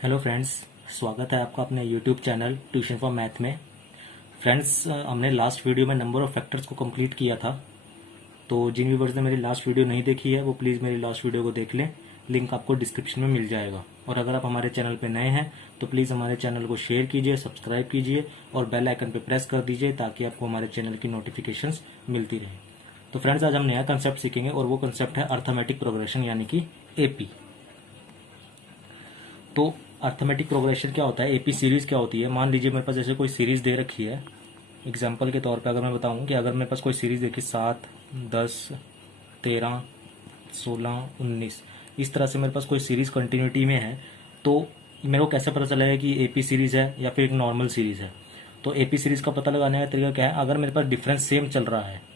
Hello friends, स्वागत है आपका अपने YouTube channel tuition for math में। फ्रेंड्स, हमने लास्ट वीडियो में नंबर ऑफ फैक्टर्स को कंप्लीट किया था। तो जिन व्यूवर्स ने मेरी लास्ट वीडियो नहीं देखी है वो प्लीज़ मेरी लास्ट वीडियो को देख लें। लिंक आपको डिस्क्रिप्शन में मिल जाएगा। और अगर आप हमारे चैनल पर नए हैं तो प्लीज़ हमारे चैनल को शेयर कीजिए, सब्सक्राइब कीजिए और बेल आइकन पर प्रेस कर दीजिए ताकि आपको हमारे चैनल की नोटिफिकेशंस मिलती रहे। तो फ्रेंड्स, आज हम नया कंसेप्ट सीखेंगे और वो कंसेप्ट है अर्थमेटिक प्रोग्रेशन यानी कि एपी। तो अर्थमेटिक प्रोग्रेशन क्या होता है, एपी सीरीज क्या होती है। मान लीजिए मेरे पास जैसे कोई सीरीज दे रखी है। एग्जांपल के तौर पे अगर मैं बताऊं कि अगर मेरे पास कोई सीरीज देखी 7, 10, 13, 16, 19, इस तरह से मेरे पास कोई सीरीज कंटिन्यूटी में है, तो मेरे को कैसे पता चलेगा कि एपी सीरीज है या फिर एक नॉर्मल सीरीज है। तो एपी सीरीज का पता लगाने का तरीका क्या है, अगर मेरे पास डिफरेंस सेम चल रहा है,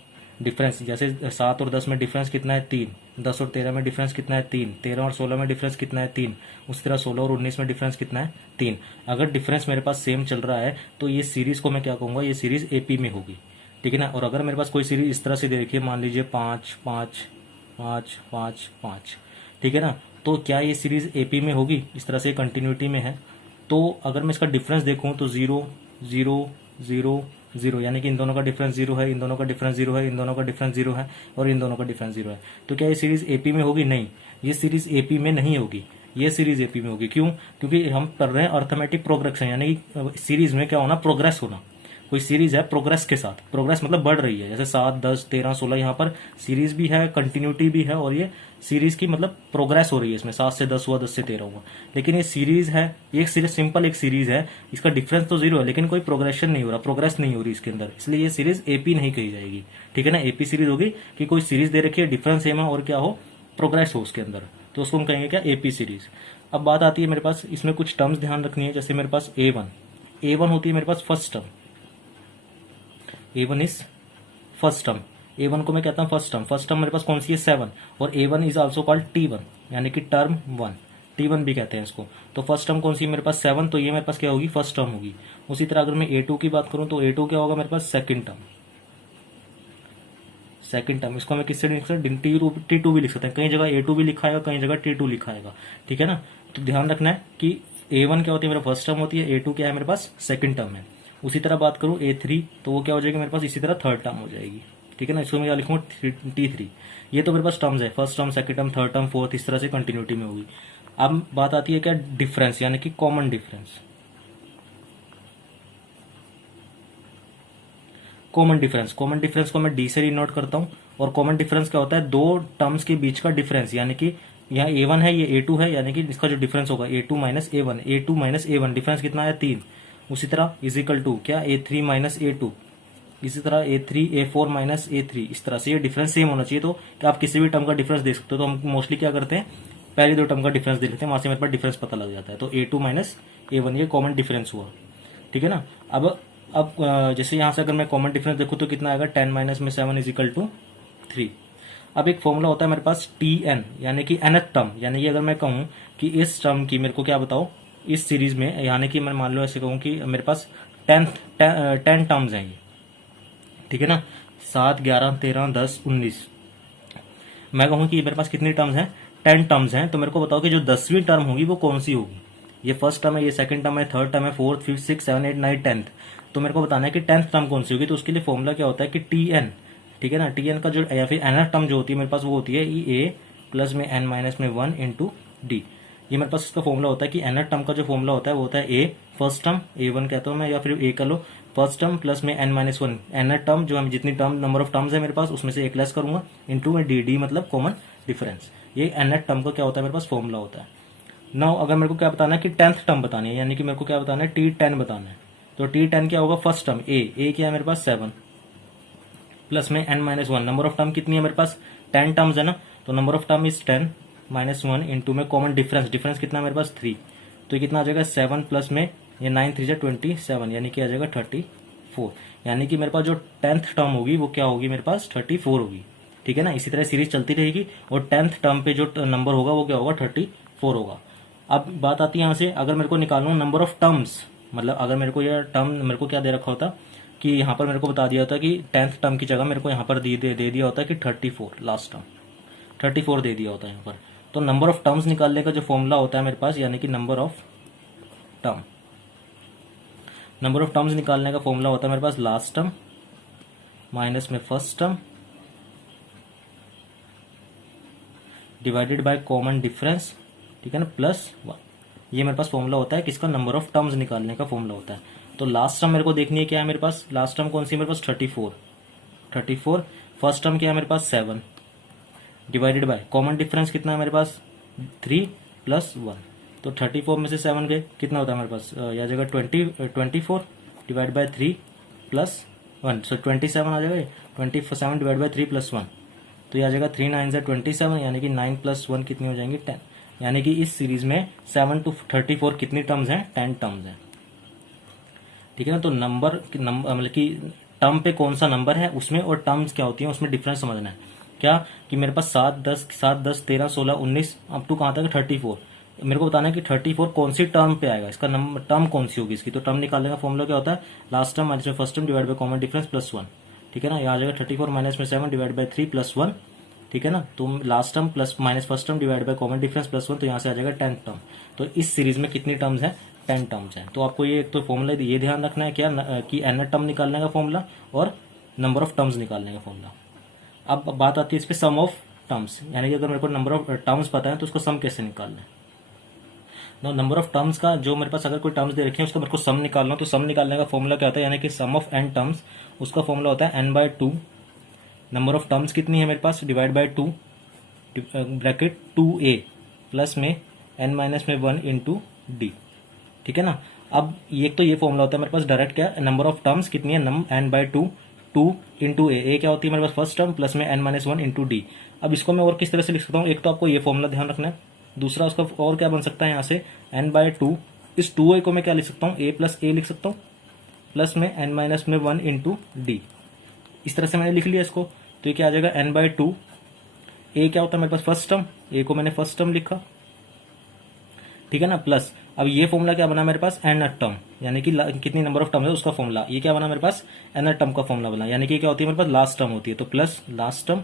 डिफरेंस जैसे 7 और 10 में डिफरेंस कितना है 3, 10 और 13 में डिफरेंस कितना है 3, 13 और 16 में डिफरेंस कितना है 3, उसी तरह 16 और 19 में डिफरेंस कितना है 3। अगर डिफरेंस मेरे पास सेम चल रहा है तो ये सीरीज को मैं क्या कहूंगा, ये सीरीज एपी में होगी, ठीक है ना। और अगर मेरे पास कोई सीरीज इस तरह से दे रखी है, मान लीजिए 5, 5, 5, 5, 5, ठीक है ना, तो क्या ये सीरीज एपी में होगी, इस तरह से कंटिन्यूटी में है। तो अगर मैं इसका डिफरेंस देखूं तो 0, 0, 0, 0, यानी कि इन दोनों का डिफरेंस 0 है, इन दोनों का डिफरेंस 0 है, इन दोनों का डिफरेंस 0 है और इन दोनों का डिफरेंस 0 है। तो क्या ये सीरीज एपी में होगी? नहीं, ये सीरीज एपी में नहीं होगी। ये सीरीज एपी में होगी क्यों? क्योंकि हम कर रहे हैं अर्थमेटिक प्रोग्रेशन, यानी कि सीरीज में क्या होना, प्रोग्रेस होना। कोई सीरीज है प्रोग्रेस के साथ, प्रोग्रेस मतलब बढ़ रही है। जैसे 7, 10, 13, 16 यहाँ पर सीरीज भी है, कंटिन्यूटी भी है और ये सीरीज की मतलब प्रोग्रेस हो रही है। इसमें 7 से 10 हुआ, 10 से 13 हुआ, लेकिन ये सीरीज है, ये सीरीज सिंपल एक सीरीज है। इसका डिफरेंस तो 0 है लेकिन कोई प्रोग्रेशन नहीं हो रहा, प्रोग्रेस नहीं हो रही इसके अंदर, इसलिए ये सीरीज एपी नहीं कही जाएगी, ठीक है ना। एपी सीरीज होगी कि कोई सीरीज दे रखी है, डिफरेंस सेम है और क्या हो, प्रोग्रेस हो उसके अंदर, तो उसको हम कहेंगे क्या, एपी सीरीज। अब बात आती है मेरे पास, इसमें कुछ टर्म्स ध्यान रखनी है। जैसे मेरे पास A1 होती है मेरे पास first term, A1 is first term. A1 को मैं कहता हूं फर्स्ट टर्म। फर्स्ट टर्म मेरे पास कौन सी है, 7, और A1 is also called T1 यानी कि टर्म 1, T1 भी कहते हैं इसको। तो फर्स्ट टर्म कौन सी मेरे पास 7, तो ये मेरे पास क्या होगी, फर्स्ट टर्म होगी। उसी तरह अगर मैं A2 की बात करूं तो A2 क्या होगा मेरे पास, सेकंड टर्म। सेकंड टर्म इसको मैं किससे लिख सकता हूं, T2 भी लिख सकते हैं। कई जगह A2 भी लिखा है, कई जगह T2 लिखा है, ठीक है ना। तो ध्यान रखना है कि A1 क्या होती है, मेरा फर्स्ट टर्म होती है, A2 क्या है मेरे पास, सेकंड टर्म है। उसी तरह बात करूं A3 तो वो क्या हो जाएगी मेरे पास, इसी तरह थर्ड टर्म हो जाएगी, ठीक है ना। इसको मैं क्या लिखूंगा, T3। ये तो मेरे पास टर्म्स है, first term, second term, third term, fourth, इस तरह से कंटिन्यूटी में होगी। अब बात आती है क्या, डिफरेंस यानी कि कॉमन डिफरेंस। कॉमन डिफरेंस को मैं डी से डिनोट करता हूं। और कॉमन डिफरेंस क्या होता है, दो टर्म्स के बीच का डिफरेंस, यानी कि यहाँ A1 है, ये A2 है, यानी कि इसका जो डिफरेंस होगा A2 minus A1, A2 minus A1, difference कितना है 3। उसी तरह इजिकल टू क्या, A3 माइनस A2, इसी तरह A3 A4 माइनस A3, इस तरह से ये डिफरेंस सेम होना चाहिए। तो क्या आप किसी भी टर्म का डिफरेंस दे सकते हो। तो हम मोस्टली क्या करते हैं, पहले दो टर्म का डिफरेंस दे लेते हैं, वहां से मेरे पास डिफरेंस पता लग जाता है। तो A2 माइनस A1 ये कॉमन डिफरेंस हुआ, ठीक है ना। अब जैसे यहां से अगर मैं कॉमन डिफरेंस देखूं तो कितना आएगा, 10 माइनस में 7 इज इक्वल टू 3। अब एक फॉर्मूला होता है मेरे पास Tn यानी कि nth टर्म, यानी कि अगर मैं कहूं कि इस टर्म की मेरे को क्या बताओ, इस सीरीज में, यानी कि मैं मान लो ऐसे कहूं कि मेरे पास 10 टर्म्स हैं ये, ठीक है ना, 7, 11, 13, 10, 19। मैं कहूं कि मेरे पास कितनी टर्म्स हैं, 10 टर्म्स हैं। तो मेरे को बताओ कि जो 10वीं टर्म होगी वो कौन सी होगी। ये फर्स्ट टर्म है, ये सेकंड टर्म है, थर्ड टर्म है, फोर्थ, फिफ्थ, सिक्स, 7, 8, 9, 10th। तो मेरे को बताना है कि 10th टर्म कौन सी होगी। तो उसके लिए फॉर्मूला क्या होता है कि Tn, ठीक है ना। Tn का जो, या फिर nth टर्म जो होती है मेरे पास, वो होती है A प्लस में n माइनस में 1 इंटू डी। ये मेरे पास इसका फॉर्मूला होता है कि nth टर्म का जो फॉर्मूला होता है वो होता है A फर्स्ट टर्म, A1 कहता हूं मैं, या फिर A कर लो, फर्स्ट टर्म प्लस में n माइनस 1, nth टर्म जो हम जितनी टर्म नंबर ऑफ टर्म्स है मेरे पास उसमें से एक लेस करूंगा, इंटू में डी मतलब कॉमन डिफरेंस। ये nth टर्म का क्या होता है मेरे पास फॉर्मूला होता है। नाउ अगर मेरे को क्या बताना है कि 10th टर्म बतानी है, यानी कि मेरे को क्या बताना है, T10 बताना है। तो T10 क्या होगा, फर्स्ट टर्म A क्या है मेरे पास 7 प्लस में n minus 1, number of term कितनी है मेरे पास, 10 टर्म्स है ना। तो number of term is 10 minus 1 into में कॉमन डिफरेंस, डिफरेंस कितना है मेरे पास 3। तो कितना आ जाएगा 7 प्लस में ये 9 3 जा 27, यानी कि आ जाएगा 34। यानी कि मेरे पास जो 10th टर्म होगी वो क्या होगी मेरे पास 34 होगी, ठीक है ना। इसी तरह सीरीज चलती रहेगी और 10th टर्म पे जो नंबर होगा वो क्या होगा 34 होगा। अब बात आती है यहाँ से, अगर मेरे को निकालना हो नंबर ऑफ टर्म्स, मतलब अगर मेरे को यह टर्म मेरे को क्या दे रखा होता कि यहाँ पर मेरे को बता दिया होता कि 10th टर्म की जगह मेरे को यहाँ पर दे दिया होता कि 34, लास्ट टर्म 34 दे दिया होता है यहाँ पर। तो नंबर ऑफ टर्म्स निकालने का जो फॉर्मूला होता है मेरे पास, यानी कि number of term. Number of terms निकालने का फॉर्मूला होता है मेरे पास लास्ट टर्म माइनस में first term divided by common difference, ठीक है ना, प्लस 1। ये मेरे पास फॉर्मूला होता है किसका, नंबर ऑफ टर्म्स निकालने का फॉर्मूला होता है। तो लास्ट टर्म मेरे को देखनी है क्या है मेरे पास, लास्ट टर्म कौन सी है मेरे पास 34। फर्स्ट टर्म क्या है मेरे पास 7 डिवाइडेड बाय कॉमन डिफरेंस कितना है मेरे पास 3 प्लस 1। तो 34 में से 7 गए कितना होता है मेरे पास, यह जगह 24 डिवाइड बाय 3 प्लस 1, सो 27 आ जाएगा। 27 डिवाइड बाय 3 प्लस 1, तो यह आ जाएगा 3 9 27, यानी कि 9 प्लस 1 कितनी हो जाएंगी 10। यानी कि इस सीरीज में 7 to 34 कितनी टर्म्स हैं, 10 टर्म्स हैं, ठीक है ना। तो नंबर मतलब कि टर्म पे कौन सा नंबर है उसमें और टर्म्स क्या होती है उसमें डिफरेंस समझना है क्या, कि मेरे पास 7 10 13 16 19 अप टू कहाँ तक 34। मेरे को बताना है कि 34 कौन सी टर्म पे आएगा, इसका टर्म कौन सी होगी इसकी। तो टर्म निकालने का फॉर्मूला क्या होता है, लास्ट टर्म माइनस में first term divide by common difference plus 1, ठीक है ना। यहाँ आ जाएगा 34 माइनस में 7 डिवाइड बाय 3 प्लस 1, ठीक है ना। तो last term plus minus first term divide by common difference plus 1, तो यहाँ से आ जाएगा 10 टर्म। तो इस सीरीज में कितनी टर्म्स हैं, 10 टर्म्स हैं। तो आपको ये एक तो फॉर्मूला ये ध्यान रखना है क्या कि एन टर्म निकालने का फॉर्मूला और नंबर ऑफ टर्म्स निकालने का फॉर्मूला। अब बात आती है इस पे सम ऑफ टर्म्स, यानी कि अगर मेरे को नंबर ऑफ टर्म्स पता है तो उसको सम कैसे निकालना है। नंबर ऑफ टर्म्स का जो मेरे पास अगर कोई टर्म्स दे रखी है उसका मेरे को सम निकालना हो, तो सम निकालने का फॉर्मूला क्या होता है, यानी कि सम ऑफ एन टर्म्स, उसका फॉर्मूला होता है n/2। नंबर ऑफ टर्म्स कितनी है मेरे पास, divide by 2 bracket 2a plus में n-1 इंटू डी, ठीक है ना। अब ये तो ये फॉर्मूला होता है मेरे पास डायरेक्ट क्या, नंबर ऑफ टर्म्स कितनी है, n/2 2 इंटू ए क्या होती है मेरे पास फर्स्ट टर्म प्लस में n-1 इंटू डी। अब इसको मैं और किस तरह से लिख सकता हूँ, एक तो आपको ये फॉर्मूला ध्यान रखना है, दूसरा उसका और क्या बन सकता है यहाँ से n/2, इस 2a को मैं क्या लिख सकता हूँ, a प्लस ए लिख सकता हूँ प्लस में n-1 इंटू डी। इस तरह से मैंने लिख लिया इसको, तो ये क्या आ जाएगा n/2, a क्या होता है मेरे पास फर्स्ट टर्म, a को मैंने फर्स्ट टर्म लिखा, ठीक है ना, प्लस अब ये फॉर्मूला क्या बना मेरे पास n टर्म, यानी कि कितनी नंबर ऑफ टर्म है उसका फॉर्मूला, ये क्या बना मेरे पास n टर्म का फॉर्मूला बना, यानी कि क्या होती है मेरे पास लास्ट टर्म होती है, तो plus last term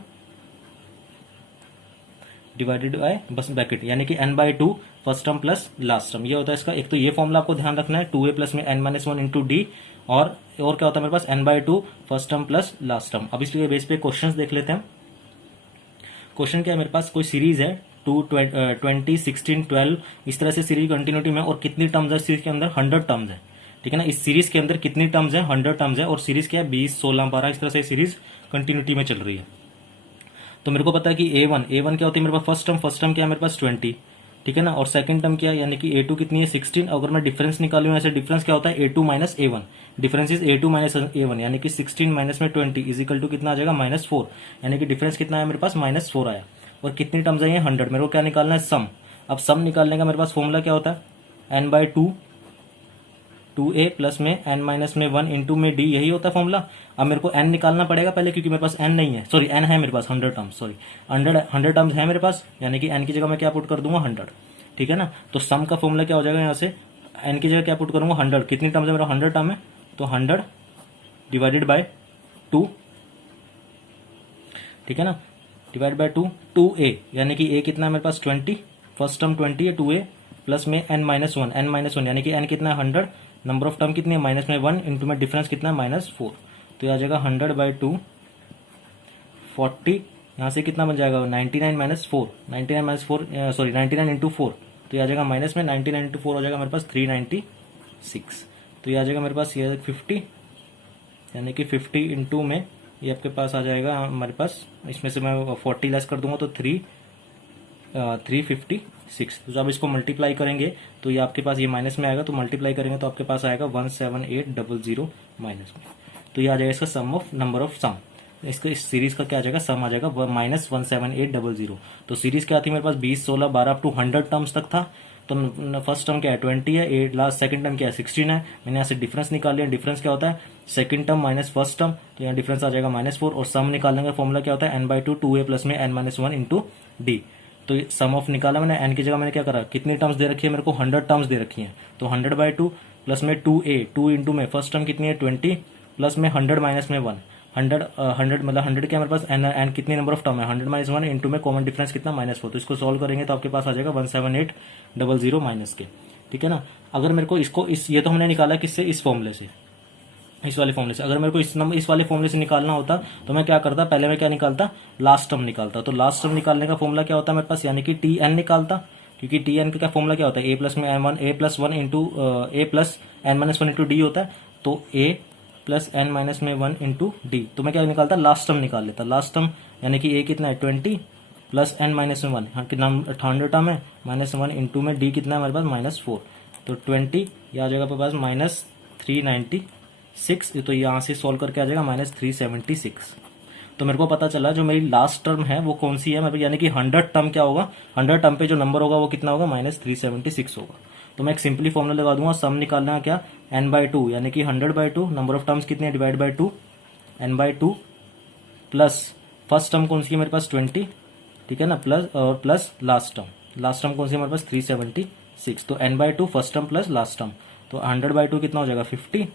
divided by बस ब्रैकेट, यानी कि n/2 first term plus last term, ये होता है इसका। एक तो ये फॉर्मूला आपको ध्यान रखना है 2a प्लस में n-1 इंटू डी, और क्या होता है मेरे पास n/2 first term plus last term. अब इसके बेस पे क्वेश्चंस देख लेते हैं। क्वेश्चन क्या है मेरे पास, कोई सीरीज है 20 16 12 इस तरह से सीरीज कंटिन्यूटी में, और कितनी टर्म्स है सीरीज के अंदर, 100 टर्म्स है, ठीक है ना। इस सीरीज के अंदर कितनी टर्म्स है, 100 टर्म्स है, और सीरीज क्या है 20 16 12 इस तरह से सीरीज कंटिन्यूटी में चल रही है। तो मेरे को पता है कि a1 क्या होती है मेरे पास फर्स्ट टर्म क्या है मेरे पास 20, ठीक है ना, और सेकंड टर्म क्या है, यानी कि a2 कितनी है 16। अगर मैं डिफरेंस निकालूं ऐसे, डिफरेंस क्या होता है a2 minus a1, difference is a2 minus a1, यानी कि 16 माइनस में 20 इज इक्वल टू कितना आ जाएगा -4, यानी कि डिफरेंस कितना है मेरे पास -4 आया। और कितनी टर्म्स आई है 100, मेरे को क्या निकालना है सम। अब सम निकालने का मेरे पास फॉर्मूला क्या होता है n/2 2a प्लस में n-1 इंटू में d, यही होता है फॉर्मूला। अब मेरे को n निकालना पड़ेगा पहले, क्योंकि मेरे पास n नहीं है, सॉरी n है मेरे पास 100 टर्म्स, सॉरी 100 टर्म्स है मेरे पास, यानी कि n की जगह मैं क्या पुट कर दूंगा 100, ठीक है ना। तो सम का फॉर्मूला क्या हो जाएगा, यहाँ से n की जगह क्या पुट करूंगा 100, कितनी टर्म्स है मेरा 100 टर्म है, तो 100 डिवाइडेड बाय 2, ठीक है ना, डिवाइड बाय 2a, यानी कि a कितना है मेरे पास 20, फर्स्ट टर्म 20 है 2a प्लस में n-1 यानी कि n कितना है 100, नंबर ऑफ टर्म कितनी है -1 इंटू में डिफरेंस कितना है -4, तो यह आ जाएगा 100/2 40, यहाँ से कितना बन जाएगा 99 - 4 सॉरी 99 इंटू 4, तो यह आ जाएगा माइनस में 99 इंटू 4 हो जाएगा मेरे पास 396, तो यह आ जाएगा मेरे पास ये 50, यानी कि 50 इंटू में ये आपके पास आ जाएगा हमारे पास, इसमें से मैं 40 लेस कर दूंगा तो 356। तो जब इसको मल्टीप्लाई करेंगे तो ये आपके पास ये माइनस में आएगा, तो मल्टीप्लाई करेंगे तो आपके पास आएगा 17800 माइनस में, तो ये आ जाएगा इसका सम ऑफ नंबर ऑफ सम। इसका इस सीरीज का क्या आ जाएगा, सम आ जाएगा -17800। तो सीरीज क्या थी मेरे पास 20 16 12 अप टू 100 टर्म्स तक था। तो फर्स्ट टर्म क्या है 20 है, लास्ट सेकंड टर्म क्या है 16 है, मैंने यहाँ से डिफरेंस निकाल लिया। डिफरेंस क्या होता है second term minus first term, तो यहाँ डिफरेंस आ जाएगा -4, और सम निकालने का फॉर्मूला क्या होता है n/2 2a प्लस में n-1 इंटू डी। तो सम ऑफ निकाला मैंने, n की जगह मैंने क्या करा, कितनी टर्म्स दे रखी है मेरे को 100 टर्म्स दे रखी है, तो 100/2 प्लस में 2a 2 इंटू में फर्स्ट टर्म कितनी है 20 प्लस में 100 माइनस में 1 100 मतलब 100 क्या मेरे पास n कितनी नंबर ऑफ टर्म है 100 माइनस 1 इंटू में कॉमन डिफरेंस कितना -4, तो इसको सॉल्व करेंगे तो आपके पास आ जाएगा 17800 माइनस के। ठीक है ना। अगर मेरे को इसको ये तो हमने निकाला किससे, इस फॉर्मूले से, इस वाले फॉर्मूले से। अगर मेरे को इस वाले फॉर्मूले से निकालना होता तो मैं क्या करता, पहले मैं क्या निकालता, लास्ट टर्म निकालता। तो लास्ट टर्म निकालने का फॉर्मूला क्या होता है मेरे पास, यानी कि टी एन निकालता, क्योंकि टी एन का फॉर्मूला क्या होता है, A plus one into A plus N minus one into D होता है। तो ए प्लस एन माइनस में वन इंटू डी, तो मैं क्या निकालता, लास्ट टर्म निकाल लेता। लास्ट टर्म यानी कि ए कितना है 20 प्लस एन माइनस में वन, हाँ कितना 100 टर्म है, माइनस वन इंटू में डी कितना है हमारे पास -4, तो 20 ये आ जाएगा आपके पास -396। तो यहाँ से सॉल्व करके आ जाएगा -376। तो मेरे को पता चला जो मेरी लास्ट टर्म है वो कौन सी है, मतलब यानी कि 100 टर्म क्या होगा, 100 टर्म पे जो नंबर होगा वो कितना होगा, -376 होगा। तो मैं एक सिंपली फॉर्मूला लगा दूंगा, सम निकालना है क्या, n/2 यानी कि 100/2, नंबर ऑफ टर्म्स कितने, divide by 2, n/2 plus first term कौन सी है मेरे पास 20, ठीक है ना, प्लस लास्ट टर्म कौन सी है हमारे पास 376। तो n/2 first term plus last term, तो 100/2 कितना हो जाएगा 50,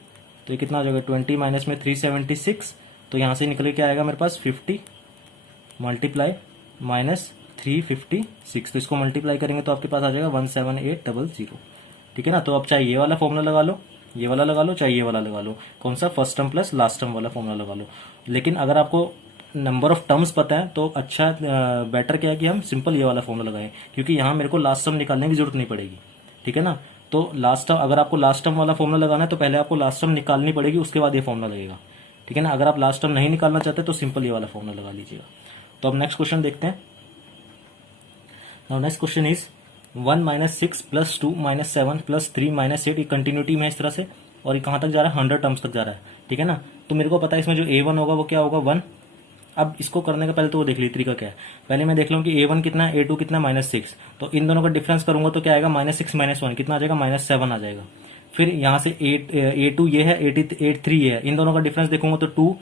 तो ये कितना हो जाएगा 20 माइनस में 376, तो यहाँ से निकल के आएगा मेरे पास 50 मल्टीप्लाई -356, तो इसको मल्टीप्लाई करेंगे तो आपके पास आ जाएगा 17800, ठीक है ना। तो अब चाहे ये वाला फॉर्मूला लगा लो, ये वाला लगा लो, चाहे ये वाला लगा लो, कौन सा, first term plus last term वाला फॉर्मूला लगा लो। लेकिन अगर आपको नंबर ऑफ टर्म्स पता है तो अच्छा बेटर क्या है कि हम सिंपल ये वाला फॉर्मूला लगाएं, क्योंकि यहाँ मेरे को लास्ट टर्म निकालने की जरूरत नहीं पड़ेगी, ठीक है ना। तो लास्ट टर्म, अगर आपको लास्ट टर्म वाला फॉर्मूला लगाना है तो पहले आपको लास्ट टर्म निकालनी पड़ेगी, उसके बाद ये फॉर्मूला लगेगा, ठीक है ना। अगर आप लास्ट टर्म नहीं निकालना चाहते तो सिंपल ये वाला फॉर्मूला लगा लीजिएगा। तो अब नेक्स्ट क्वेश्चन देखते हैं। नाउ नेक्स्ट क्वेश्चन इज 1 - 6 + 2 - 7 + 3 - 8, ये कंटिन्यूटी में है इस तरह से, और ये कहाँ तक जा रहा है, 100 टर्म्स तक जा रहा है, ठीक है ना। तो मेरे को पता है इसमें जो a1 होगा वो क्या होगा 1। अब इसको करने का पहले तो वो देख लीजिए तरीका क्या है। पहले मैं देख लूँ कि a1 कितना है, a2 कितना है, -6, तो इन दोनों का डिफरेंस करूंगा तो क्या आएगा, -6 - 1 कितना आ जाएगा, -7 आ जाएगा। फिर यहाँ से a2 ये है, 83 ये है, इन दोनों का डिफरेंस देखूंगा तो 2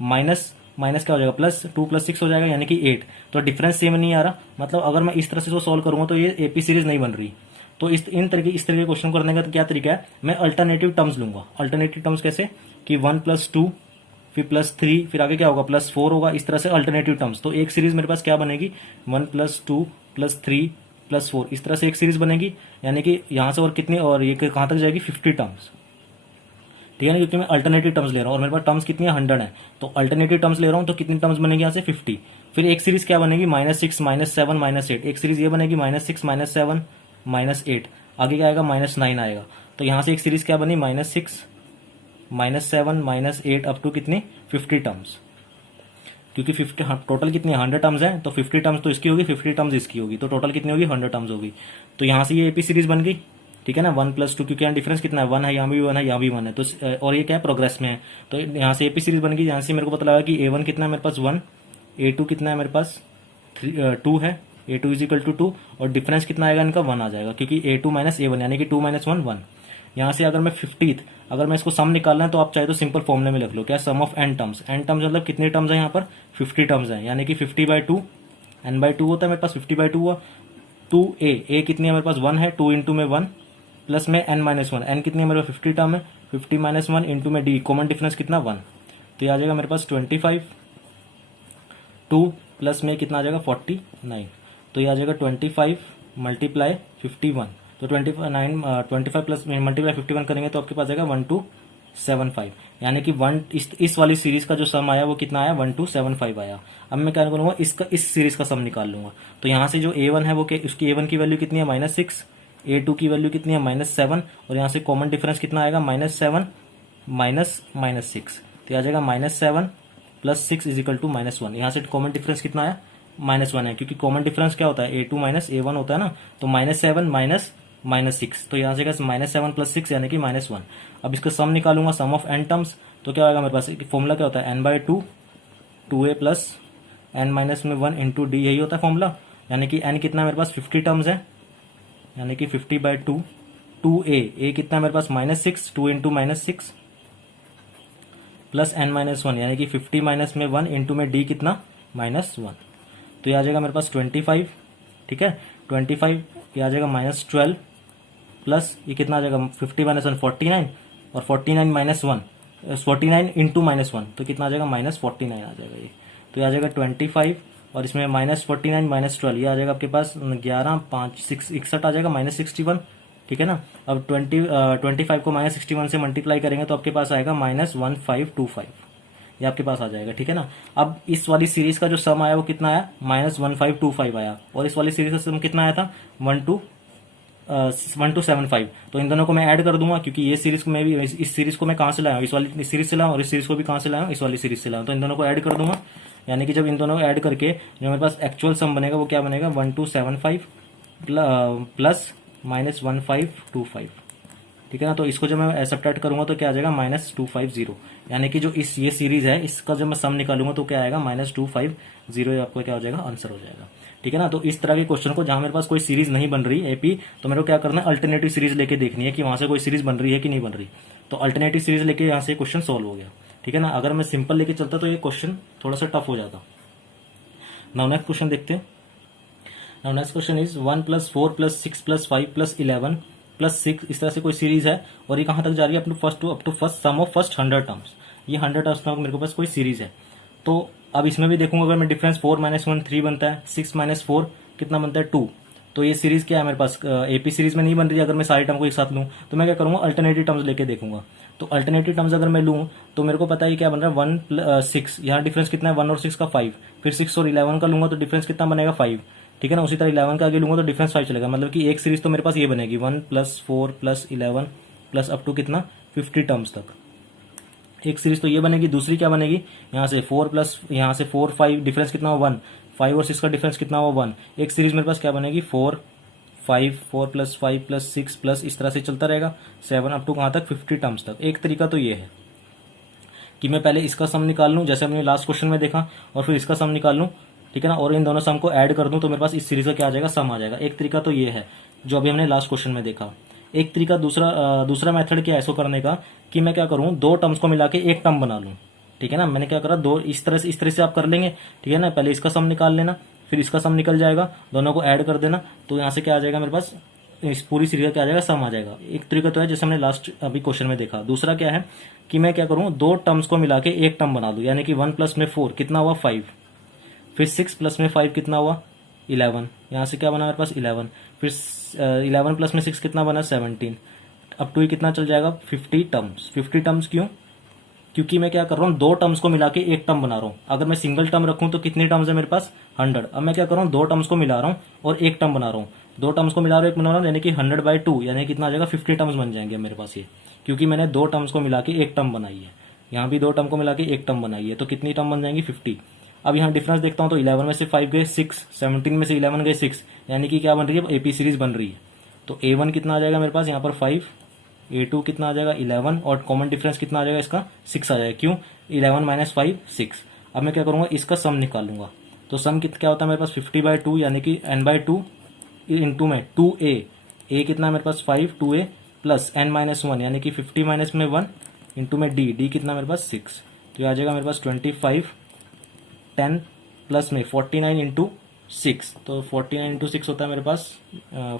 माइनस क्या हो जाएगा, +2 + 6 हो जाएगा, यानी कि 8। तो डिफरेंस सेम नहीं आ रहा, मतलब अगर मैं इस तरह से इसको सॉल्व करूंगा तो ये एपी सीरीज नहीं बन रही। तो इस तरह के क्वेश्चन करने का तो क्या तरीका है, मैं अल्टरनेटिव टर्म्स लूंगा। अल्टरनेटिव टर्म्स कैसे, कि 1 + 2 फिर +3 फिर आगे क्या होगा, +4 होगा, इस तरह से अल्टरनेटिव टर्म्स। तो एक सीरीज मेरे पास क्या बनेगी, 1 + 2 + 3 + 4, इस तरह से एक सीरीज बनेगी, यानी कि यहां से और कितनी, और ये कहां तक जाएगी 50 टर्म्स, ठीक है ना, क्योंकि मैं अल्टरनेटिव टर्म्स ले रहा हूँ और मेरे पास टर्म्स कितनी है 100 है। तो अल्टरनेटिव टर्म्स ले रहा हूँ तो कितनी टर्म्स बनेगी यहाँ से 50। फिर एक सीरीज क्या बनेगी, -6 - 7 - 8, एक सीरीज ये बनेगी -6 - 7 - 8, आगे क्या आएगा -9 आएगा। तो यहाँ से एक सीरीज क्या बनी, -6 - 7 - 8 अप टू कितनी 50 टर्म्स, क्योंकि 50 टोटल कितनी 100 टर्म्स है, तो 50 टर्म्स तो इसकी होगी, 50 टर्म्स इसकी होगी, तो टोटल कितनी होगी 100 टर्म्स होगी। तो यहाँ से ये एपी सीरीज बन गई, ठीक है ना। 1 + 2, क्योंकि यहाँ डिफरेंस कितना है, 1 है, यहाँ भी 1 है, यहाँ भी 1 है, तो और ये क्या है, प्रोग्रेस में है, तो यहाँ से एपी सीरीज बन गई। यहाँ से मेरे को पता लगा कि a1 कितना है मेरे पास 1, a2 कितना है मेरे पास 2 है, a2 = 2, और डिफरेंस कितना आएगा इनका 1 आ जाएगा, क्योंकि a2 - a1 यानी कि 2 - 1 1। यहाँ से अगर मैं 50th, अगर मैं इसको सम निकालना है तो आप चाहे तो सिंपल फॉर्मूले में लिख लो, क्या, sum of n terms. n terms मतलब कितने टर्म्स है यहाँ पर, 50 टर्म्स है, यानी कि 50/2, n/2 होता है मेरे पास, 50/2 हुआ। 2a कितनी है मेरे पास 1 है, 2 इंटू में 1 प्लस में n - 1, n कितनी है मेरे पास 50 टर्म है, 50 - 1 इंटू में d, कॉमन डिफरेंस कितना 1, तो ये आ जाएगा मेरे पास 25, 2 प्लस में कितना आ जाएगा 49, तो ये आ जाएगा 25 मल्टीप्लाई 51, तो 25 प्लस मल्टीप्लाई 51 करेंगे तो आपके पास आएगा 1275, यानी कि इस वाली सीरीज का जो सम आया वो कितना आया 1275 आया। अब मैं क्या करूंगा, इस सीरीज का सम निकाल लूंगा। तो यहाँ से जो a1 है वो उसकी a1 की वैल्यू कितनी है -6, a2 की वैल्यू कितनी है -7, और यहाँ से कॉमन डिफरेंस कितना आएगा -7 -6, तो आ जाएगा -7 + 6 = -1। यहाँ से कॉमन डिफरेंस कितना आया -1 है, क्योंकि कॉमन डिफरेंस क्या होता है, a2 - a1 होता है ना, तो -7 -6, तो यहाँ से -7 + 6 यानी कि -1। अब इसका सम निकालूंगा, सम ऑफ n टर्म्स, तो क्या आएगा मेरे पास, फॉर्मूला क्या होता है, n/2 2a प्लस n - में 1 इंटू डी, यही होता है फॉर्मूला, यानी कि n कितना मेरे पास 50 टर्म्स है, यानी कि 50/2 2a कितना है मेरे पास -6, 2 इंटू -6 प्लस n - 1, यानी कि 50 माइनस में 1 इंटू में d कितना -1, तो ये आ जाएगा मेरे पास 25, ठीक है 25, ये आ जाएगा -12 प्लस ये कितना आ जाएगा 50 - 1 49, और 49 - 1 49 इंटू -1, तो कितना आ जाएगा -49 आ जाएगा ये, तो ये आ जाएगा 25, और इसमें -49 -12 ये आ जाएगा आपके पास 11 5 6 61 आ जाएगा -61, ठीक है ना। अब 25 को -61 से मल्टीप्लाई करेंगे तो आपके पास आएगा -1525, ये आपके पास आ जाएगा, ठीक है ना। अब इस वाली सीरीज का जो सम आया वो कितना आया, -1525 आया, और इस वाली सीरीज का सम कितना आया था, 1275। तो इन दोनों को मैं ऐड कर दूंगा, क्योंकि ये सीरीज को मैं भी, इस सीरीज को मैं कहां से लाया हूं, इस वाली सीरीज से लाया हूं, और इस सीरीज को भी कहां से लाया हूं, इस वाली सीरीज से लाया हूं। तो इन दोनों को ऐड कर दूंगा, यानी कि जब इन दोनों को ऐड करके जो मेरे पास एक्चुअल सम बनेगा वो क्या बनेगा, 1275 प्लस -1525, ठीक है ना। तो इसको जब मैं सब्ट्रैक्ट करूंगा तो क्या आ जाएगा, -250, यानी कि जो ये सीरीज है इसका जब मैं सम निकालूंगा तो क्या आएगा, -250, आपको क्या हो जाएगा, आंसर हो जाएगा, ठीक है ना। तो इस तरह के क्वेश्चन को जहां मेरे पास कोई सीरीज नहीं बन रही एपी, तो मेरे को क्या करना है, अल्टरनेटिव सीरीज लेके देखनी है कि वहां से कोई सीरीज बन रही है कि नहीं बन रही। तो अल्टरनेटिव सीरीज लेके यहाँ से क्वेश्चन सोल्व हो गया, ठीक है ना। अगर मैं सिंपल लेके चलता तो ये क्वेश्चन थोड़ा सा टफ हो जाता। नाउ नेक्स्ट क्वेश्चन देखते हैं। नाउ नेक्स्ट क्वेश्चन इज 1 + 4 + 6 + 5 + 11 + 6, इस तरह से कोई सीरीज है और ये कहां तक जा रही है, up to first sum of first 100 terms. ये 100 टर्म्स तक मेरे पास कोई सीरीज है। तो अब इसमें भी देखूंगा, अगर मैं डिफरेंस 4 - 1 3 बनता है, 6 - 4 कितना बनता है, 2। तो ये सीरीज क्या है मेरे पास, एपी सीरीज में नहीं बन रही है। अगर मैं सारे टर्म को एक साथ लूं तो मैं क्या करूंगा, अल्टरनेटिव टर्म्स लेके देखूंगा। तो अल्टरनेटिव टर्म्स अगर मैं लूं तो मेरे को पता है क्या बन रहा है, 1 + 6, यहाँ डिफरेंस कितना है, 1 और 6 का 5, फिर 6 और 11 का लूंगा तो डिफरेंस कितना बनेगा, 5, ठीक है ना। उसी तरह 11 का आगे लूंगा तो डिफरेंस 5 चलेगा, मतलब कि एक सीरीज तो मेरे पास ये बनेगी 1 + 4 + 11 प्लस अप टू कितना, 50 टर्म्स तक। एक सीरीज तो ये बनेगी। दूसरी क्या बनेगी, यहाँ से 4 प्लस, यहाँ से 4 5, डिफरेंस कितना हुआ 1, 5 और 6 का डिफरेंस कितना हुआ 1। एक सीरीज मेरे पास क्या बनेगी, 4 5 4 + 5 + 6 प्लस, इस तरह से चलता रहेगा 7 अप टू कहाँ तक, 50 टर्म्स तक। एक तरीका तो ये है कि मैं पहले इसका सम निकाल लूं, जैसे हमने लास्ट क्वेश्चन में देखा, और फिर इसका सम निकाल लूं, ठीक है ना, और इन दोनों सम को ऐड कर दूं तो मेरे पास इस सीरीज का क्या आ जाएगा, सम आ जाएगा। एक तरीका तो ये है जो अभी हमने लास्ट क्वेश्चन में देखा। एक तरीका दूसरा मेथड क्या है इसको करने का, कि मैं क्या करूं, दो टर्म्स को मिला के एक टर्म बना लूं, ठीक है ना। मैंने क्या करा, दो इस तरह से आप कर लेंगे, ठीक है ना। पहले इसका सम निकाल लेना, फिर इसका सम निकल जाएगा, दोनों को ऐड कर देना, तो यहाँ से क्या आ जाएगा मेरे पास, इस पूरी सीरीज का क्या आ जाएगा, सम आ जाएगा। एक तरीका तो है जैसे हमने लास्ट अभी क्वेश्चन में देखा। दूसरा क्या है कि मैं क्या करूं, दो टर्म्स को मिला के एक टर्म बना दूं, यानी कि 1 + 4 कितना हुआ, 5, फिर 6 + 5 कितना हुआ, 11, यहाँ से क्या बना मेरे पास, 11, फिर 11 + 6 कितना बना, 17, अब टू कितना चल जाएगा, 50 टर्म्स। 50 टर्म्स क्यों, क्योंकि मैं क्या कर रहा हूँ, दो टर्म्स को मिला के एक टर्म बना रहा हूँ। अगर मैं सिंगल टर्म रखूं तो कितनी टर्म्स है मेरे पास, 100। अब मैं क्या कर रहा हूँ, दो टर्म्स को मिला रहा हूँ और एक टर्म बना रहा हूँ, दो टर्म्स को मिला रहा हूँ, एक बना रहा हूँ, यानी कि 100/2, यानी कितना आ जाएगा, 50 टर्म्स बन जाएंगे मेरे पास ये, क्योंकि मैंने दो टर्म्स को मिला के एक टर्म बनाई है। यहाँ भी दो टर्म को मिला के एक टर्म बनाई है, तो कितनी टर्म बन जाएंगी, 50। अब यहाँ डिफरेंस देखता हूँ तो 11 में से 5 गए 6, 17 में से 11 गए 6, यानी कि क्या बन रही है, एपी सीरीज बन रही है। तो A1 कितना आ जाएगा मेरे पास यहाँ पर 5, A2 कितना आ जाएगा 11, और कॉमन डिफरेंस कितना आ जाएगा इसका, 6 आ जाएगा। क्यों, 11 - 5 6। अब मैं क्या करूंगा, इसका सम निकालूंगा। तो सम क्या होता है मेरे पास, 50/2, यानी कि n/2 इंटू में 2a, a कितना है मेरे पास 5, 2a प्लस n - 1, यानी कि 50 माइनस में 1 इंटू में d कितना मेरे पास 6। तो ये आ जाएगा मेरे पास 25, 10 प्लस में 49 इंटू 6, तो 49 इंटू 6 होता है मेरे पास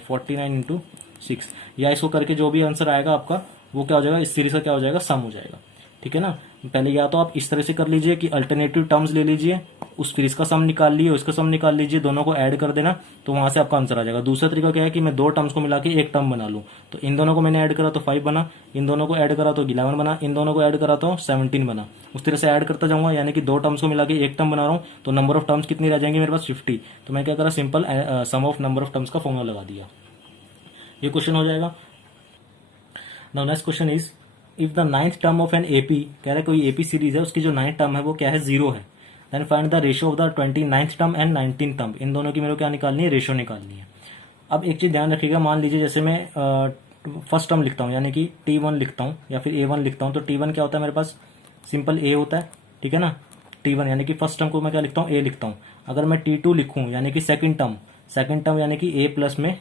49 इंटू 6, या इसको करके जो भी आंसर आएगा आपका वो क्या हो जाएगा, इस सीरीज का क्या हो जाएगा, सम हो जाएगा, ठीक है ना। पहले या तो आप इस तरह से कर लीजिए कि अल्टरनेटिव टर्म्स ले लीजिए, उस फिर इसका सम निकाल लीजिए, उसका सम निकाल लीजिए, दोनों को ऐड कर देना, तो वहां से आपका आंसर आ जाएगा। दूसरा तरीका क्या है कि मैं दो टर्म्स को मिला के एक टर्म बना लूं, तो इन दोनों को मैंने ऐड करा तो 5 बना, इन दोनों को ऐड करा तो 11 बना, इन दोनों को ऐड करा तो 17 बना। उस तरह से ऐड करता जाऊंगा, यानी कि दो टर्म्स को मिला के एक टर्म बना रहा हूं, तो नंबर ऑफ टर्म्स कितनी रह जाएंगे मेरे पास, 50। तो मैं क्या करा, simple some of number of terms का फॉर्मूला लगा दिया, ये क्वेश्चन हो जाएगा। Now next question is, if the 9th term of an AP, कह रहा है कोई एपी सीरीज है, उसकी जो 9th टर्म है वो क्या है, 0 है, then find the ratio of the 29th term and 19th term. इन दोनों की मेरे को क्या निकालनी है, रेशियो निकालनी है। अब एक चीज ध्यान रखिएगा, मान लीजिए जैसे मैं फर्स्ट टर्म लिखता हूँ, यानी कि T1 लिखता हूँ या फिर A1 लिखता हूँ, तो T1 क्या होता है मेरे पास, सिंपल A होता है, ठीक है ना। T1 यानी कि फर्स्ट टर्म को मैं क्या लिखता हूँ, A लिखता हूँ। अगर मैं T2 लिखूँ यानी कि सेकंड टर्म यानी कि A प्लस में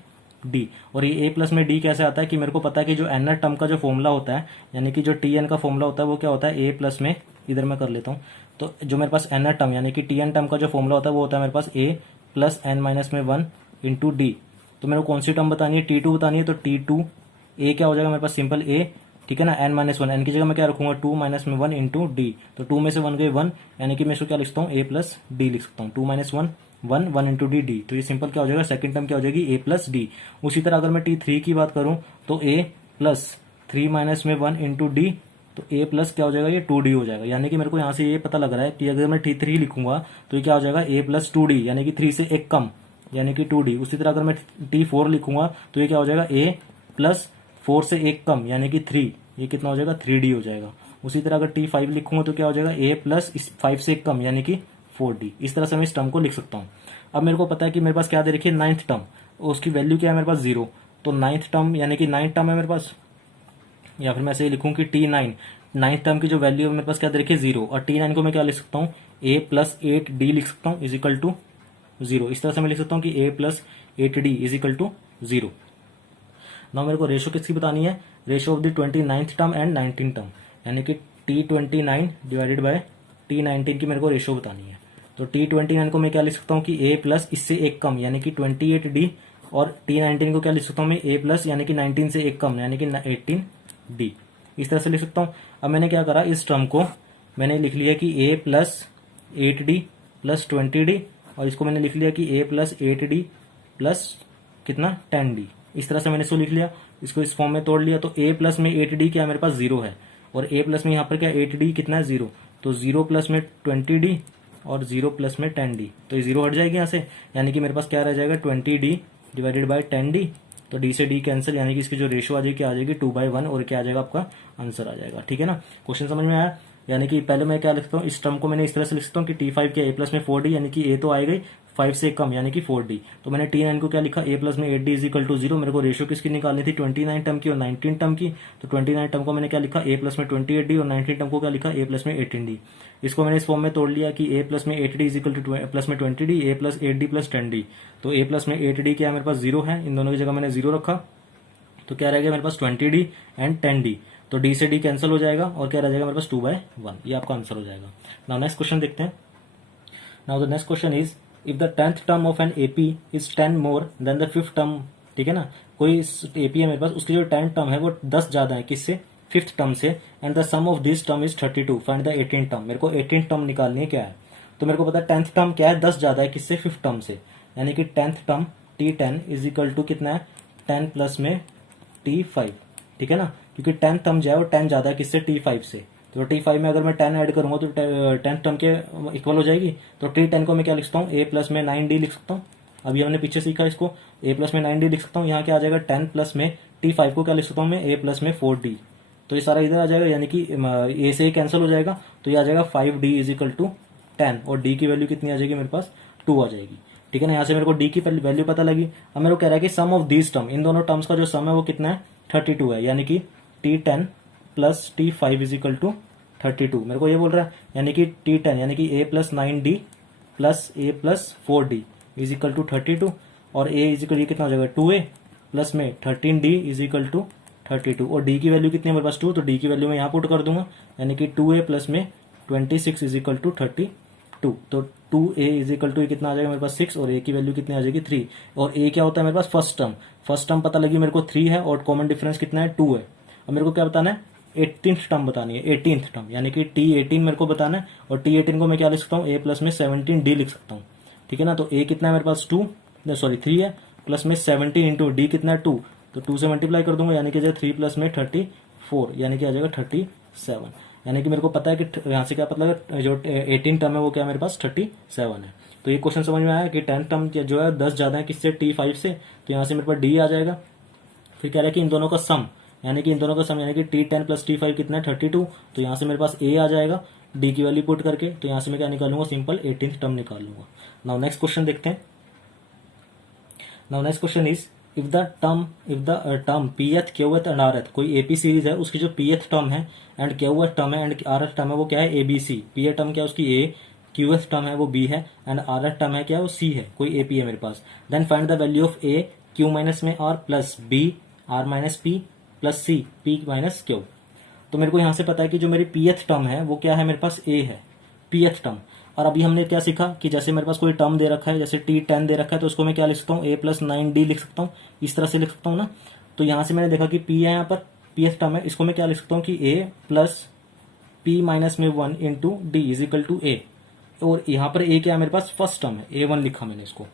D, और ये A प्लस में D कैसे आता है कि मेरे को पता है कि जो nr टर्म का जो फॉर्मूला होता है, यानी कि जो Tn का फॉर्मूला होता है वो क्या होता है, A प्लस में, इधर मैं कर लेता हूँ, तो जो मेरे पास nr टर्म यानी कि Tn टर्म का जो फॉर्मूला होता है वो होता है मेरे पास A प्लस n माइनस में 1 इंटू D। तो मेरे को कौन सी टर्म बतानी है, T2 बतानी है, तो T2 A क्या हो जाएगा मेरे पास, सिंपल A, ठीक है ना, n - 1, n की जगह मैं क्या रखूंगा 2 माइनस में 1 इंटू D, तो 2 में से 1 गए 1, यानी कि मैं इसको क्या लिख सकता हूँ, A प्लस D लिख सकता हूँ, 2 - 1 वन इंटू डी डी, तो ये सिंपल क्या हो जाएगा, सेकंड टर्म क्या हो जाएगी ए प्लस डी। उसी तरह अगर मैं T3 की बात करूं तो ए प्लस 3 माइनस में 1 इंटू डी, तो ए प्लस क्या हो जाएगा, ये 2D हो जाएगा। यानी कि मेरे को यहाँ से ये पता लग रहा है कि अगर मैं T3 लिखूंगा तो ये क्या हो जाएगा, ए प्लस 2D, यानी कि 3 से एक कम, यानी कि 2D। उसी तरह अगर मैं T4 लिखूंगा तो ये क्या हो जाएगा, ए प्लस 4 से एक कम, यानी कि 3, ये कितना हो जाएगा, 3D हो जाएगा। उसी तरह अगर T5 लिखूंगा तो क्या हो जाएगा, ए प्लस 5 से एक कम, यानी कि 4D। इस तरह से मैं इस टर्म को लिख सकता हूँ। अब मेरे को पता है कि मेरे पास क्या दे रखी है, नाइन्थ टर्म, उसकी वैल्यू क्या है मेरे पास 0, तो नाइन्थ टर्म यानी कि नाइन्थ टर्म है मेरे पास, या फिर मैं ऐसे ही लिखूं कि T9, नाइन्थ टर्म की जो वैल्यू है मेरे पास क्या दे रखी है, 0, और T9 को मैं क्या लिख सकता हूँ, a प्लस 8D लिख सकता हूँ इजिकल टू 0। इस तरह से मैं लिख सकता हूँ कि a plus 8D equal to 0। Now मेरे को रेशो किसकी बतानी है, ratio of the 29th term and 19th term, यानी कि T29 डिवाइडेड बाय T19 की मेरे को रेशो बतानी है। तो T29 को मैं क्या लिख सकता हूँ कि a प्लस इससे एक कम, यानी कि 28D, और T19 को क्या लिख सकता हूँ मैं, a प्लस यानी कि 19 से एक कम, यानी कि 18D। इस तरह से लिख सकता हूँ। अब मैंने क्या करा, इस टर्म को मैंने लिख लिया कि a plus 8D plus 20D, और इसको मैंने लिख लिया कि a प्लस 8D प्लस कितना 10D। इस तरह से मैंने इसको लिख लिया, इसको इस फॉर्म में तोड़ लिया। तो a प्लस में 8D क्या मेरे पास 0 है, और a प्लस में यहाँ पर क्या 8D कितना है 0, तो 0 प्लस में 20D और 0 प्लस में 10D, तो ये 0 हट जाएगी यहाँ से, यानी कि मेरे पास क्या रह जाएगा 20D डिवाइडेड बाय 10D। तो D से D कैंसिल, यानी कि इसकी जो रेशो आ जाएगी क्या आ जाएगी 2/1, और क्या आ जाएगा आपका आंसर आ जाएगा। ठीक है ना, क्वेश्चन समझ में आया। यानी कि पहले मैं क्या लिखता हूँ, इस टर्म को मैंने इस तरह से लिखता हूँ कि T5 क्या a प्लस में 4D, यानी कि a तो आएगा 5 से कम, यानी कि 4D। तो मैंने T9 को क्या लिखा, a प्लस में 8D इजिकल टू 0। मेरे को रेशो किसकी निकालनी थी, 29 टर्म की और 19 टर्म की। तो 29 टर्म को मैंने क्या लिखा, a प्लस में 28D, और 19 टर्म को क्या लिखा, a प्लस में 18D। इसको मैंने इस फॉर्म में तोड़ लिया कि a प्लस में 8D इजिकल टू प्लस में 20D, a plus 8D plus 10D। तो a प्लस में 8D क्या मेरे पास 0 है, इन दोनों की जगह मैंने 0 रखा, तो क्या रह गया मेरे पास 20D एंड 10D। तो D से D कैंसिल हो जाएगा, और क्या रह जाएगा मेरे पास 2/1, ये आपका आंसर हो जाएगा। नाउ नेक्स्ट क्वेश्चन देखते हैं। Now the next question is, if the 10th term of an AP is 10 more than the 5th term, ठीक है ना, कोई एपी है मेरे पास, उसकी जो 10th टर्म है वो 10 ज्यादा है किससे, 5th टर्म से, and the sum of this term is 32, find the 18th term. मेरे को 18th टर्म निकालनी है क्या है, तो मेरे को पता है 10th टर्म क्या है, 10 ज्यादा है किससे, 5th टर्म से, यानी कि 10th term T10 is equal to कितना है, 10 प्लस में T5, ठीक है ना, क्योंकि 10th टर्म जो है वो 10 ज्यादा है किससे, T5 से। तो T5 में अगर मैं 10 ऐड करूंगा तो 10th टर्म के इक्वल हो जाएगी। तो T10 को मैं क्या लिख सकता हूँ, a प्लस में 9D लिख सकता हूँ। अभी हमने पीछे सीखा इसको, a प्लस में 9D लिख सकता हूँ। यहाँ क्या आ जाएगा, 10 प्लस में T5 को क्या लिख सकता हूँ मैं, a प्लस में 4D। तो ये सारा इधर आ जाएगा, यानी कि a से कैंसिल हो जाएगा, तो ये आ जाएगा 5D इज इक्वल टू 10, और D की वैल्यू कितनी आ जाएगी मेरे पास, 2 आ जाएगी। ठीक है ना, यहाँ से मेरे को D की वैल्यू पता लगी। अब मेरे को कह रहा है कि सम ऑफ दीज टर्म, इन दोनों टर्म्स का जो सम है वो कितना है, 32 है, यानी कि T10 plus T5 is equal to 32। मेरे को ये बोल रहा है, यानी कि T10 यानी कि a plus 9D plus a plus 4D is equal to 32, और a इज इक्वल, ये कितना हो जाएगा 2a प्लस में 13D इज इक्वल टू 32, और D की वैल्यू कितनी है मेरे पास 2, तो D की वैल्यू मैं यहाँ पुट कर दूंगा, यानी कि 2a प्लस में 26 इज इक्वल टू 32। तो 2a इज इक्वल टू कितना आ जाएगा मेरे पास 6, और a की वैल्यू कितनी आ जाएगी 3, और a क्या होता है मेरे पास फर्स्ट टर्म पता लगी मेरे को 3 है, और कॉमन डिफरेंस कितना है 2 है। अब मेरे को क्या बताना है, 18th टर्म बतानी है, 18th टर्म, यानी कि T18 मेरे को बताना है, और T18 को मैं क्या लिख सकता हूँ, a प्लस में 17D लिख सकता हूँ। ठीक है ना, तो a कितना है मेरे पास 3 है, प्लस में 17 इंटू डी कितना है 2, तो 2 से मल्टीप्लाई कर दूंगा, यानी कि 3 प्लस में 34, यानी कि आ जाएगा 37। यानी कि मेरे को पता है कि यहाँ से क्या पता लगा, जो 18 टर्म है वो क्या मेरे पास 37 है। तो ये क्वेश्चन समझ में आया कि 10th टर्म जो है 10 ज्यादा है किससे, T5 से, तो यहाँ से मेरे पास D आ जाएगा। फिर कह रहा है कि इन दोनों का सम, यानी कि T10 प्लस T5 कितना है 32, तो यहाँ से मेरे पास A आ जाएगा D की वैल्यू पुट करके, तो यहाँ से मैं क्या निकालूंगा, सिंपल 18th टर्म निकाल लूंगा। नाउ नेक्स्ट क्वेश्चन देखते हैं। Now next question is, if the term pth qth and rth, कोई एपी सीरीज है, उसकी जो pth टर्म है एंड qth टर्म है एंड rth टर्म है वो क्या है, abc। pth टर्म क्या है उसकी a, qth टर्म है वो b है, एंड rth टर्म है क्या है वो c है, कोई ap है मेरे पास। Then find the value of a q minus में r plus b r minus p plus c p minus q। तो मेरे को यहाँ से पता है कि जो मेरी pth टर्म है वो क्या है मेरे पास a है, pth टर्म। और अभी हमने क्या सीखा कि जैसे मेरे पास कोई टर्म दे रखा है, जैसे T10 दे रखा है, तो उसको मैं क्या लिख सकता हूँ, a प्लस 9D लिख सकता हूँ, इस तरह से लिख सकता हूँ ना। तो यहाँ से मैंने देखा कि P है, यहाँ पर pth टर्म है, इसको मैं क्या लिख सकता हूँ कि a प्लस p माइनस में 1 into D is equal to a, और यहाँ पर ए क्या है मेरे पास, फर्स्ट टर्म है, A1 लिखा मैंने इसको,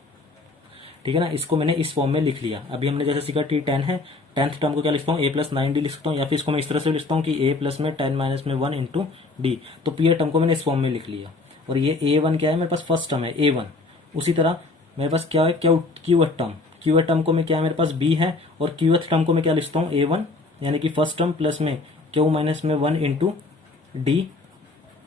ठीक है ना, इसको मैंने इस फॉर्म में लिख लिया। अभी हमने जैसे सीखा T10 है, 10th टर्म को क्या लिखता हूँ, A प्लस 9D लिख सकता हूँ, या फिर इसको मैं इस तरह से लिखता हूँ कि A प्लस में 10 माइनस में 1 इंटू डी। तो P टर्म को मैंने इस फॉर्म में लिख लिया, और ये A1 क्या है मेरे पास, फर्स्ट टर्म है A1। उसी तरह मेरे पास क्या है, क्यूएथ टर्म, क्यूएथ टर्म को मैं क्या है मेरे पास B है, और क्यूएथ टर्म को मैं क्या लिखता हूँ, A1 यानी कि फर्स्ट टर्म प्लस में Q माइनस में 1 into D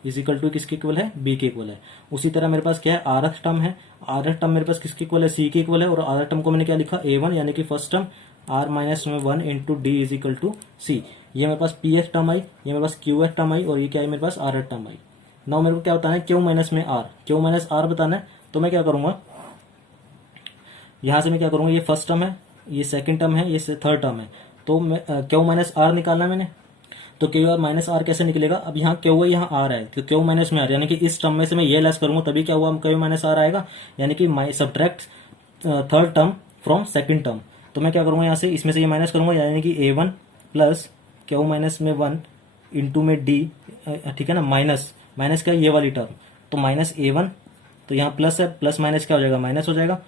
is equal to किसके इक्वल है, बी के इक्वल है। उसी तरह मेरे पास क्या है, आरथ टर्म है, आरथ टर्म मेरे पास किसके इक्वल है, सी के इक्वल है, और आरथ टर्म को मैंने क्या लिखा, A1 यानी कि फर्स्ट टर्म आर माइनस में 1 into D is equal to C. ये मेरे पास पी एथ टर्म आई, ये मेरे पास क्यू एथ टर्म आई, और ये क्या है मेरे पास, are th term I. Now मेरे को क्या बताना है, क्यू माइनस में आर, क्यू माइनस आर बताना है। तो मैं क्या करूंगा, यहां से मैं क्या करूंगा, ये फर्स्ट टर्म है, ये सेकंड टर्म है, ये थर्ड टर्म है, तो मैं क्यू माइनस आर निकालना है मैंने। तो क्यू आर माइनस आर कैसे निकलेगा, अब यहाँ क्यू है, यहाँ आर है, तो क्यू माइनस में आर, यानी कि इस टर्म में से मैं ये लेस करूंगा तभी क्या हुआ, क्यू माइनस आर आएगा, यानी कि subtract third term from second term. तो मैं क्या करूंगा, यहाँ से इसमें से ये माइनस करूंगा, यानी कि A1 प्लस क्यू माइनस में 1 इंटू में डी, ठीक है ना, माइनस माइनस क्या, ये वाली टर्म, तो माइनस A1, तो यहाँ प्लस है, प्लस माइनस क्या हो जाएगा, माइनस हो जाएगा,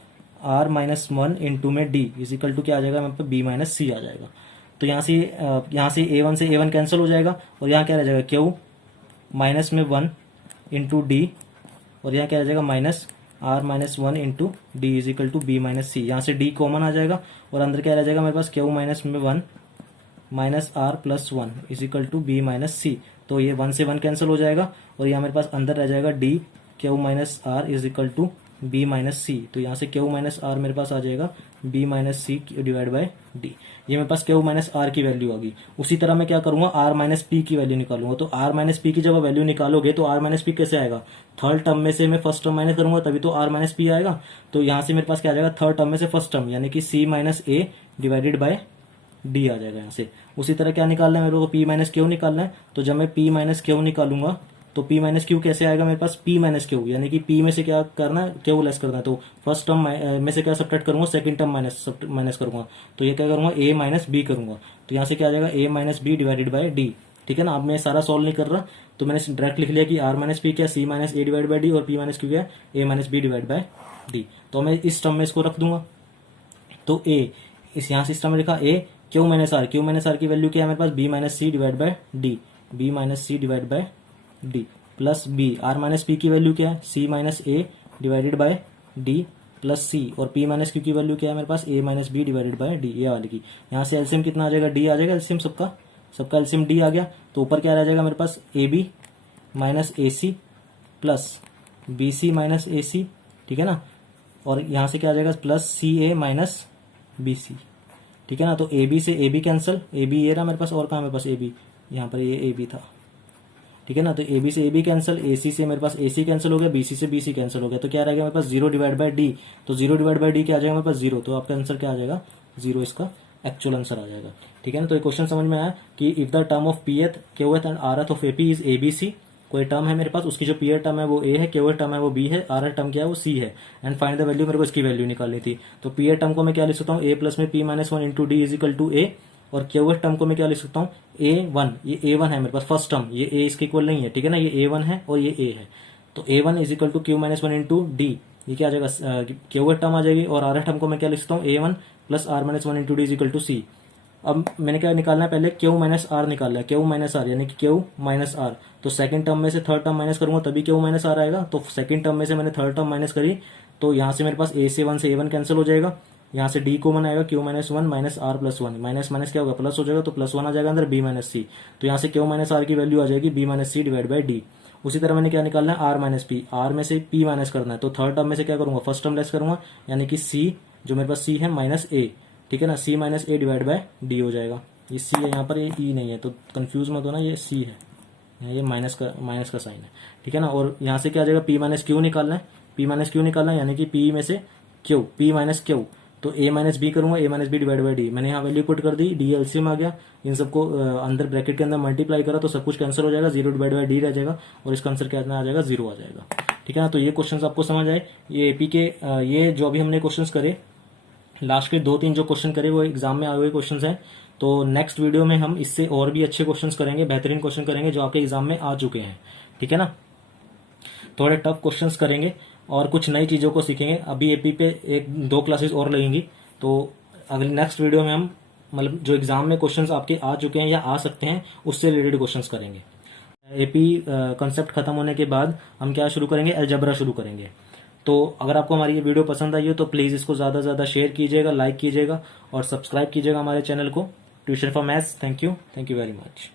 आर माइनस 1 इंटू में डी इज इक्वल टू क्या आ जाएगा, यहाँ पे B माइनस सी आ जाएगा। तो यहाँ से A1 से A1 कैंसिल हो जाएगा, और यहाँ क्या रह जाएगा, क्यू माइनस में 1 इंटू डी, और यहाँ क्या रह जाएगा, minus R minus 1 into D is equal to B minus C. यहाँ से डी कॉमन आ जाएगा, और अंदर क्या रह जाएगा मेरे पास, क्यू माइनस में 1 minus R plus 1 is equal to B minus C. तो ये 1 से 1 कैंसिल हो जाएगा, और यहाँ मेरे पास अंदर रह जाएगा D Q minus R is equal to B minus C. तो यहाँ से क्यू माइनस आर मेरे पास आ जाएगा B minus C divide by D. ये मेरे पास क्यू माइनस आर की वैल्यू होगी। उसी तरह मैं क्या करूंगा, आर माइनस पी की वैल्यू निकालूंगा। तो आर माइनस पी की जब वैल्यू निकालोगे तो आर माइनस पी कैसे आएगा, थर्ड टर्म में से मैं फर्स्ट टर्म माइनस करूंगा तभी तो आर माइनस पी आएगा। तो यहाँ से मेरे पास क्या आ जाएगा, थर्ड टर्म में से फर्स्ट टर्म यानी कि C minus A divided by D आ जाएगा यहाँ से। उसी तरह क्या निकालना है मेरे को, पी माइनस क्यू निकालना है। तो जब मैं पी माइनस क्यू निकालूंगा तो पी माइनस क्यू कैसे आएगा मेरे पास, पी माइनस क्यू यानी कि पी में से क्या करना है, क्यू लेस करना है। तो फर्स्ट टर्म में से क्या सब्ट्रैक्ट करूंगा, सेकंड टर्म माइनस करूंगा। तो ये क्या करूंगा, ए माइनस बी करूंगा। तो यहाँ से क्या आ जाएगा, A minus B divided by D. ठीक है ना, अब मैं सारा सॉल्व नहीं कर रहा, तो मैंने डायरेक्ट लिख लिया कि आर माइनस पी क्या, C minus A divide by D, और पी माइनस क्यू क्या, A minus B divide by D. तो मैं इस टर्म में इसको रख दूंगा। तो ए इस यहाँ से इस टर्म में लिखा A Q minus R, Q minus R की वैल्यू क्या है मेरे पास, B minus C divide by D, B minus C divide by D plus B. R minus P की वैल्यू क्या है, C minus A divided by D plus C, और P minus Q की वैल्यू क्या है मेरे पास, A minus B divided by D, ये वाली की। यहाँ से एलसीएम कितना आ जाएगा, डी आ जाएगा, एलसीएम सबका एलसीएम डी आ गया। तो ऊपर क्या रह जाएगा मेरे पास, A B minus A C plus B C minus A C, ठीक है ना, और यहाँ से क्या आ जाएगा, plus C A minus B C. ठीक है ना, तो ए बी से A B cancel, A B ये रहा मेरे पास, और कहाँ मेरे पास ए बी, यहाँ पर ये ए बी था। ठीक है ना, तो ए बी से ए बी कैंसिल, ए सी से मेरे पास ए सी कैंसिल हो गया, बी सी से बी सी कैंसिल हो गया। तो क्या रहेगा मेरे पास, 0 डिवाइड बाय डी। तो 0 डिवाइड बाय डी क्या आ जाएगा मेरे पास, 0। तो आपका आंसर क्या आ जाएगा, 0 इसका एक्चुअल आंसर आ जाएगा। ठीक है ना, तो ये क्वेश्चन समझ में आया कि if the term of P th Q th and R th of AP is A B C. कोई टर्म है मेरे पास, उसकी जो पी एथ टर्म है वो ए है, क्यू एथ टर्म है वो बी है, आर एथ टर्म क्या है वो सी है, एंड फाइंड द वैल्यू, मेरे को इसकी वैल्यू निकालनी थी। तो पी एथ टर्म को मैं क्या लिख सकता हूँ, ए प्लस में P minus 1 into D is equal to A, और क्यू एथ टर्म को मैं क्या लिख सकता हूँ, A1, ये A1 है मेरे पास फर्स्ट टर्म, ये A इसके इक्वल नहीं है। ठीक है ना, ये A1 है और ये A है। तो A1 is equal to Q minus 1 into D, ये क्या आ जाएगा, क्यू एथ टर्म आ जाएगी, और आर एथ टर्म को मैं क्या लिख सकता हूँ, A1 plus R minus 1 into D is equal to C. अब मैंने क्या निकालना है, पहले क्यू माइनस आर निकालना है, क्यू माइनस आर यानी कि क्यू माइनस आर। तो सेकंड टर्म में से थर्ड टर्म माइनस करूंगा तभी क्यू माइनस आर आएगा। तो सेकंड टर्म में से मैंने थर्ड टर्म माइनस करी, तो यहाँ से मेरे पास ए से 1 से A1 कैंसिल हो जाएगा, यहाँ से डी कॉमन आएगा, Q minus 1 minus R plus 1, minus minus क्या होगा, प्लस हो जाएगा, तो प्लस 1 आ जाएगा अंदर, बी माइनस सी। तो यहाँ से क्यू माइनस आर की वैल्यू आ जाएगी B minus C divide by D. उसी तरह मैंने क्या निकालना है, आर माइनस पी, आर में से पी माइनस करना है। तो थर्ड टर्म में से क्या करूंगा, फर्स्ट टर्म लेस करूंगा, यानी कि सी जो मेरे पास सी है माइनस ए। ठीक है ना, C minus A divide by D हो जाएगा। ये सी है यहाँ पर, ये ई नहीं है, तो कंफ्यूज मत होना, ये सी है, ये माइनस का साइन है। ठीक है ना, और यहाँ से क्या आ जाएगा, पी माइनस क्यू निकालना है, पी माइनस क्यू निकालना है, यानी कि पी में से क्यू, पी माइनस क्यू। तो ए माइनस बी करूंगा, A minus B divide by D. मैंने यहाँ वैल्यू पुट कर दी, डी एलसीएम आ गया, इन सबको अंदर ब्रैकेट के अंदर मल्टीप्लाई करा तो सब कुछ कैंसिल हो जाएगा, 0 डिवाइड बाई डी रह जाएगा, और इसका आंसर क्या आ जाएगा, 0 आ जाएगा। ठीक है ना, तो ये क्वेश्चन आपको समझ आए। ये एपी के ये जो अभी हमने क्वेश्चन करे, लास्ट के 2-3 जो क्वेश्चन करे वो एग्जाम में आए हुए क्वेश्चन हैं। तो नेक्स्ट वीडियो में हम इससे और भी अच्छे क्वेश्चन करेंगे, बेहतरीन क्वेश्चन करेंगे जो आपके एग्जाम में आ चुके हैं। ठीक है ना, थोड़े टफ क्वेश्चंस करेंगे और कुछ नई चीज़ों को सीखेंगे। अभी एपी पे 1-2 क्लासेस और लगेंगी, तो अगली नेक्स्ट वीडियो में हम मतलब जो एग्जाम में क्वेश्चंस आपके आ चुके हैं या आ सकते हैं उससे रिलेटेड क्वेश्चंस करेंगे। एपी कंसेप्ट खत्म होने के बाद हम क्या शुरू करेंगे, अलजेब्रा शुरू करेंगे। तो अगर आपको हमारी ये वीडियो पसंद आई हो तो प्लीज़ इसको ज़्यादा से ज़्यादा शेयर कीजिएगा, लाइक कीजिएगा और सब्सक्राइब कीजिएगा हमारे चैनल को, tuition for maths. Thank you very much.